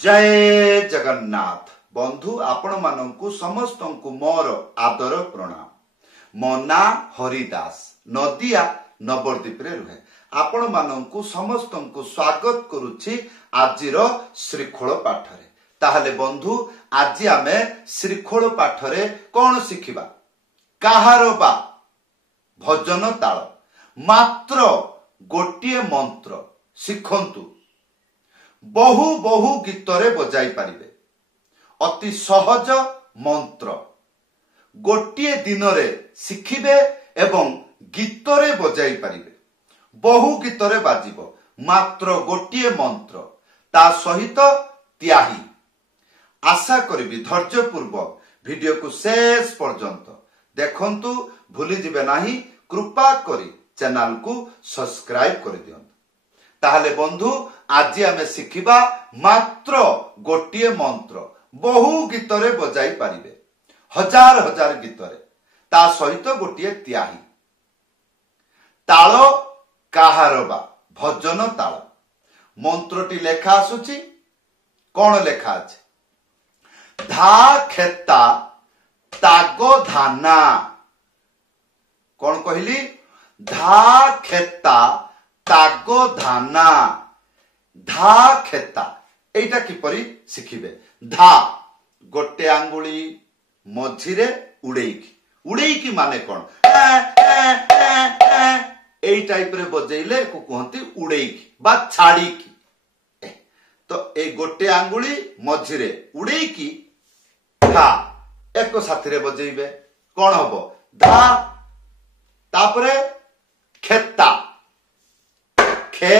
जय जगन्नाथ बंधु आपण मानंकु समस्तंकु मोर आदर प्रणाम। मो ना हरिदास नदिया नवद्वीप रे रुहे। आपण मानंकु समस्तंकु स्वागत करूछि आजिर श्रीखोल पाठरे। ताहले बंधु आज आमे श्रीखोल पाठरे कोन शिखिबा? काहार बा भजन ताल मात्र गोटिए मंत्र शिखंतु। बहु बहु गीतरे बजाई पारिबे। अति सहज मंत्र गोटिए दिन रे शिखिबे एवं गीतरे बजाई पारिबे। बहु गीतरे बाजिबो मात्र गोटिए मंत्र ता सहित त्याही। आशा करिबी धैर्य पूर्वक वीडियो को शेष पर्यंत देखंतु। भूली जिबे नाही कृपा करी चैनल को सब्सक्राइब कर दियंतु। ताहले बंधु आज आमे शिखिबा मात्र गोटिए मंत्र बहु गीतरे बजाई पारिबे। हजार हजार गीतरे ता सहित गोटिए त्याही। ताल काहार बा भजन ताल मंत्रटी लेखा आसुची। कोन लेखा अछि? धा खेता तागो धाना। कोन कहली? धा खेता तागो धाना। धा खेता एटा किपरि शिखिबे? धा गोटे आंगुली मझिरे उड़ेइकी। उड़ेइकी माने कोन? एई टाइप रे बजेइले को कहंती उड़ेइकी बा छाड़ीकी। तो ए गोटे आंगुली मझिरे उड़ेइकी धा एको साथीरे बजेइबे। कोन हबो? धा तापरे खेता खे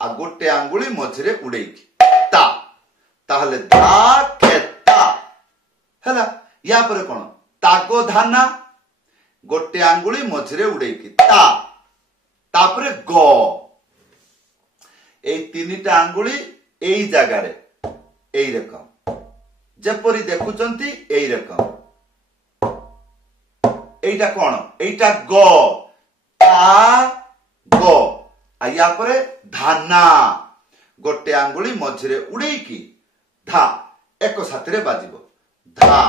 आ गोटे आंगुली मझिरे उड़ेइकी ता। ताहले धा खेता हैला। या परे कोन? तागो धाना गोटे आंगुली मझिरे उड़ेइकी ता तापरे ग। एई तीनिटा आंगुली एई जागा रे एई रकम जेपरि देखुचंती एई रकम। एइटा कोन? एइटा ग ता ग। आया परे धाना गोटे आंगुली मझिरे उड़ेइकी धा एको साथीरे बाजिबो। धा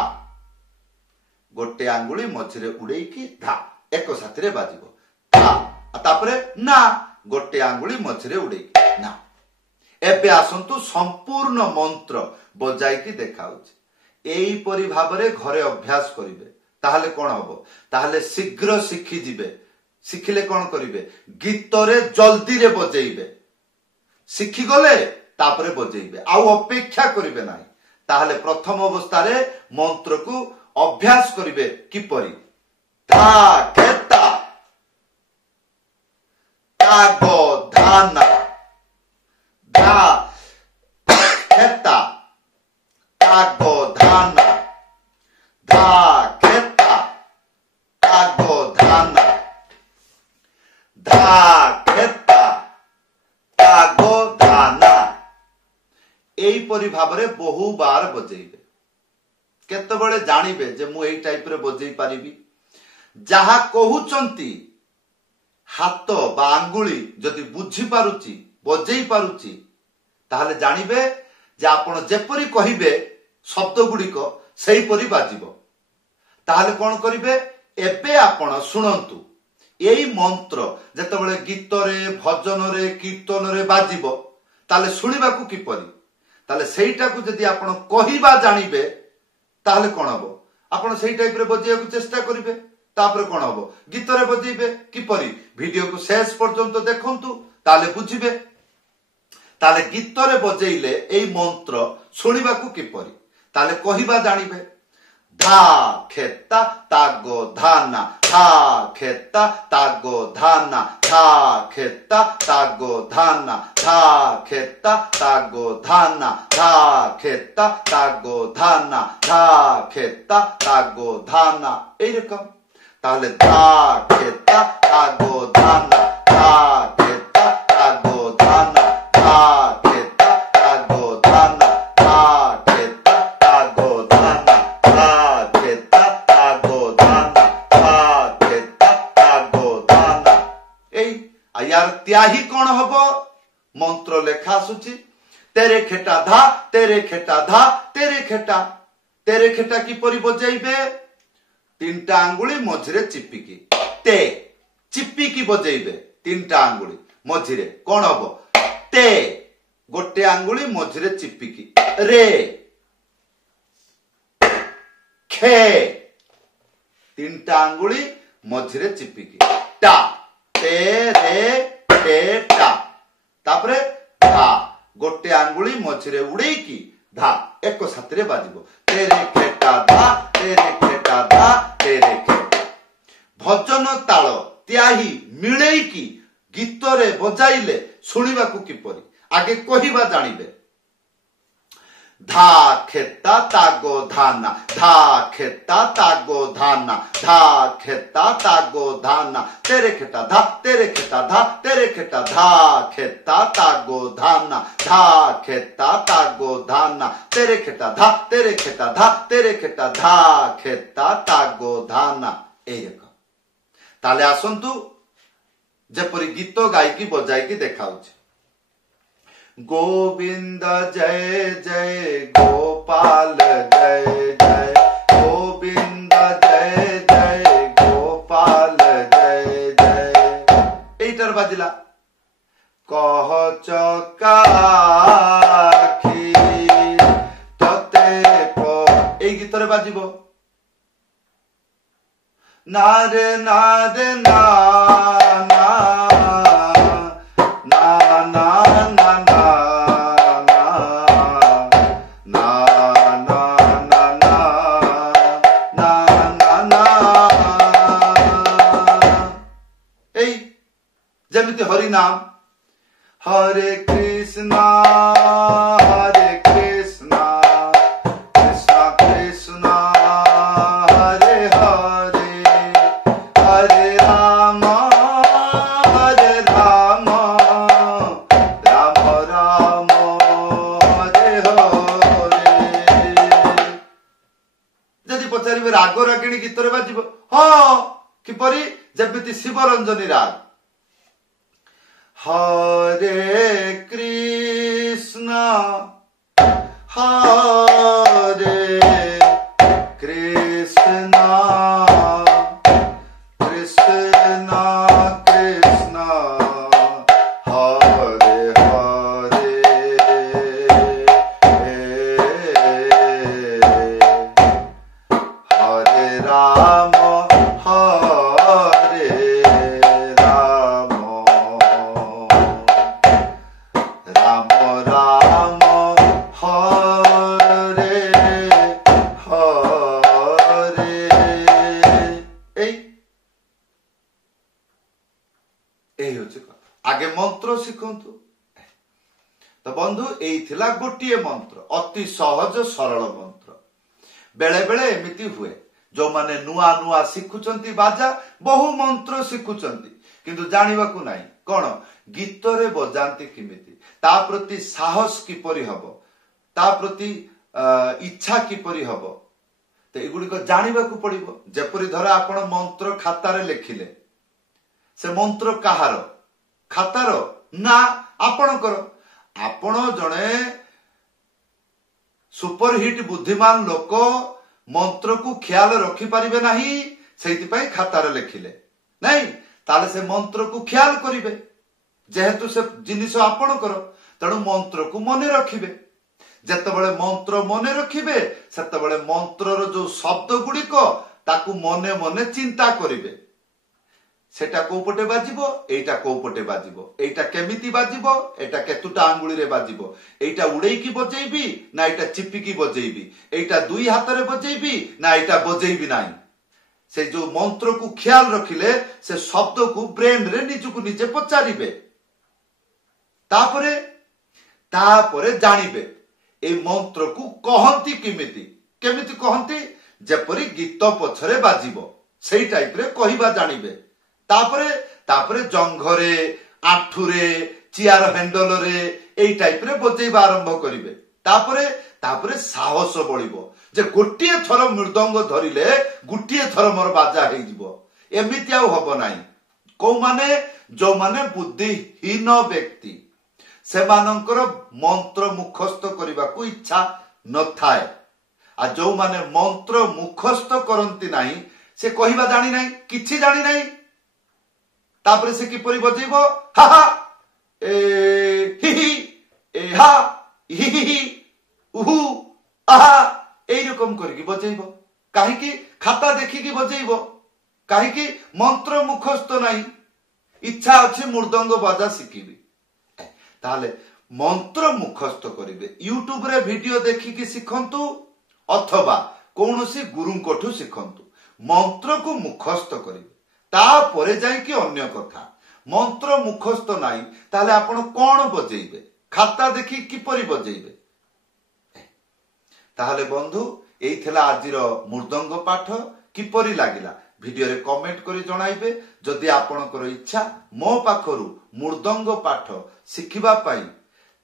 गोटे आंगुली मझिरे उड़ेइकी धा एको साथीरे बाजिबो। धा तापरे ना गोटे आंगुली मझिरे उड़ेइकी ना। एबे आसंतु संपूर्ण मंत्र बजाइकी देखाउछि। एई परि भाबरे घरे अभ्यास करिवे। ताहले कोन हबो? ताहले शीघ्र शिखि जिवे। शिखिले कोन करिवे? गीतरे जल्दी रे बजेइबे। शिखि गले तापरे बजेइबे। आउ अपेक्षा करिवे नाही। ताहले प्रथम अवस्था रे मंत्र को अभ्यास करिवे किपरि? धा खेता तागो धाना। धा खेता तागो धाना। धा खेता तागो धाना। धा खेता तागो धाना। एई परि भाबरे बहु बार बजेइबे। केतेबेले जानिबे जे मु एई टाइप रे बजेई पारिबी? जहा कहउचंती हाथ बा आंगुली जदि बुझी पारुची बजेई पारुची ताहले जानिबे जे आपण जेपरि कहिबे शब्द गुडिक सेही परि बाजिबो। ताहले कोन करिवे? एबे आपण सुनंतु। एई मंत्र जेतेबेले गीतरे भजन रे कीर्तन रे बाजिबो ताले सुनिबा को किपरि? ताले सेईटा को जदि आपण कहिबा जानिबे ताले कोन हबो? आपण सेई टाइप रे बजेया को चेष्टा करिवे। तापरे कोन हबो? गीतरे बजेइबे किपरि? वीडियो को शेष पर्यंत देखंतु ताले बुझिबे। ताले गीतरे बजेइले एई मंत्र सुनिबा को किपरि? ताले कहिबा जानिबे। धा खेता तागो धाना। धा खेता तागो धाना। धा खेता तागो धाना। धा खेता तागो धाना। धा खेता तागो धाना। धा खेता तागो धाना। एई रकम। ताहले धा खेता तागो धाना। धा खेता तागो धाना। धा खेता तागो धाना। धा खेता तागो धाना। धा खेता तागो धाना। धा खेता तागो धाना। एई यार त्याही कोन हबो? मंत्र लेखा आसुची। तेरे खेटा धा तेरे खेटा धा तेरे खेटा किपरि बजेइबे तीनटा आंगुली मझिरे चिपिकी ते चिपिकी बजेइबे तीनटा आंगुली मझिरे कोन हबो ते गोटे आंगुली मझिरे चिपिकी रे खे तीनटा आंगुली मझिरे चिपिकी टा ते रे टे टा तापरे धा गोटे आंगुली मझिरे उड़ेकी धा एक साथरे बाजिबो तेरे खेटा धा तेरे खेटा धा तेरे खेटा भजन ताल त्याही मिलेकी गीत रे बजाइले सुनिबाकू किपरि आगे कहिबा जानिबे धा खेता तागो धाना धा खेता तागो धाना धा खेता तागो धाना तेरे खेटा धा तेरे खेटा धा तेरे खेटा धा खेता तागो धाना धा खेता तागो धाना तेरे खेटा धा तेरे खेटा धा तेरे खेटा धा खेता तागो धाना एक ताले आसंतु जेपरि गीत गायकी बजायकी देखाउछि गोविंद जय जय गोपाल जय जय गोविंद जय जय गोपाल जय जय एइटार बाजिला कह चकाखी तते एई गीतरे बाजिबो नारे नारे ना ना ना ना ना जमिति हरि नाम हरे कृष्णा कृष्णा कृष्णा हरे हरे हरे राम राम राम हरे हरे जदि पचारिबे राग रागिणी गीत रे बाजिबो हां किपरि जमिति शिवरंजनी राग हरे कृष्णा कृष्णा कृष्णा कृष्णा हरे हरे हरे राम हरे राम राम राम हरे हरे आगे मंत्र शिखंतु तो बंधु एई थिला गोटिए मंत्र अति सहज सरल मंत्र बेले बेले एमिति हुए जो माने नुआ नुआ शिखुचंती बाजा बहु मंत्र शिखुचंती किंतु जानिबाकू नाही कोन गीत रे बजांती किमिति ता प्रति साहस किपरि हबो ता प्रति इच्छा किपरि हबो तो एगुडी को जानिबाकू पड़िबो जेपरि धर आपण मंत्र खाता रे लिखिले से मंत्र कहार खातार ना आपणकर आपण जणे सुपरहिट बुद्धिमान लोक मंत्र को ख्याल रखि पारिबे नाही सेति पई खातार लिखिले नहीं ताले से मंत्र को ख्याल करिवे जेहेतु से जिनिस आपणकर तेणु मंत्र को मने रखिबे जेतेबेले मंत्र मने रखिबे सेतेबेले मंत्रर जो शब्द गुड़िक ताकू मने मने चिंता करिवे सेटा को पटे बाजिबो एटा को पटे बाजिबो एटा केमिति बाजिबो एटा केतुटा आंगुली रे बाजिबो एटा उड़ेकी बजेइबी ना एटा चिपिकी बजेइबी एटा दुई हाथ रे बजेइबी ना एटा बजेइबी नाही से जो मंत्र को ख्याल रखिले से शब्द को ब्रेन रे निजु को निजे पचारिबे तापरे जानिबे ए मंत्र को कहंती केमिति कहंती जेपरि गीत पछरे बाजिबो सेही टाइप रे कहिबा जानिबे तापरे जंघरे आठुरे चियार हैंडल रे एई टाइप रे बजेइबा आरंभ करिवे तापरे साहस बढिबो जे गोटिए थर मृदंग धरिले गोटिए थर मोर बाजा हेइ जिवो एमिति आउ हबो नाही को माने जो माने बुद्धिहीन व्यक्ति ସେମାନଙ୍କର ମନ୍ତ୍ର ମୁଖସ୍ଥ କରିବାକୁ ଇଚ୍ଛା ନଥାଏ। ଆଉ ଯୋଉମାନେ ମନ୍ତ୍ର ମୁଖସ୍ଥ କରନ୍ତି ନାହିଁ ସେ କହିବା ଜାଣି ନାହିଁ, କିଛି ଜାଣି ନାହିଁ। ତାପରେ ସେ କିପରି ବଜେଇବ? ହା ହା ଏ ହି ହି ଏ ହା ହି ହି ହି ଉହୁ ଆହା এইরকম କରିକି ବଜେଇବ। କାହିଁକି? ଖାତା ଦେଖିକି ବଜେଇବ। କାହିଁକି? ମନ୍ତ୍ର ମୁଖସ୍ଥ ନାହିଁ। ଇଚ୍ଛା ଅଛି ମୃଦଙ୍ଗ ବାଜା ଶିଖିବି, ତାହେଲେ ମନ୍ତ୍ର ମୁଖସ୍ଥ କରିବେ। ୟୁଟ୍ୟୁବରେ ଭିଡିଓ ଦେଖିକି ଶିଖନ୍ତୁ ଅଥବା କୌଣସି ଗୁରୁଙ୍କଠୁ ଶିଖନ୍ତୁ। ମନ୍ତ୍ରକୁ ମୁଖସ୍ଥ କରିବେ, ତାପରେ ଯାଇକି ଅନ୍ୟ କଥା। ମନ୍ତ୍ର ମୁଖସ୍ଥ ନାହିଁ ତାହେଲେ ଆପଣ କଣ ବଜେଇବେ? ଖାତା ଦେଖି କିପରି ବଜେଇବେ? ତାହେଲେ ବନ୍ଧୁ ଏଇ ଥିଲା ଆଜିର ମୃଦଙ୍ଗ ପାଠ। କିପରି ଲାଗିଲା ଭିଡିଓରେ କମେଣ୍ଟ କରି ଜଣାଇବେ। ଯଦି ଆପଣଙ୍କର ଇଚ୍ଛା ମୋ ପାଖରୁ ମୃଦଙ୍ଗ ପାଠ ଶିଖିବା ପାଇଁ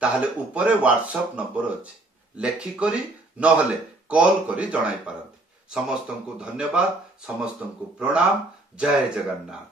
ତାହେଲେ ଉପରେ ହ୍ୱାଟ୍ସଆପ ନମ୍ବର ଅଛି, ଲେଖିକରି ନହେଲେ କଲ୍ କରି ଜଣାଇ ପାରନ୍ତି। ସମସ୍ତଙ୍କୁ ଧନ୍ୟବାଦ, ସମସ୍ତଙ୍କୁ ପ୍ରଣାମ। ଜୟ ଜଗନ୍ନାଥ।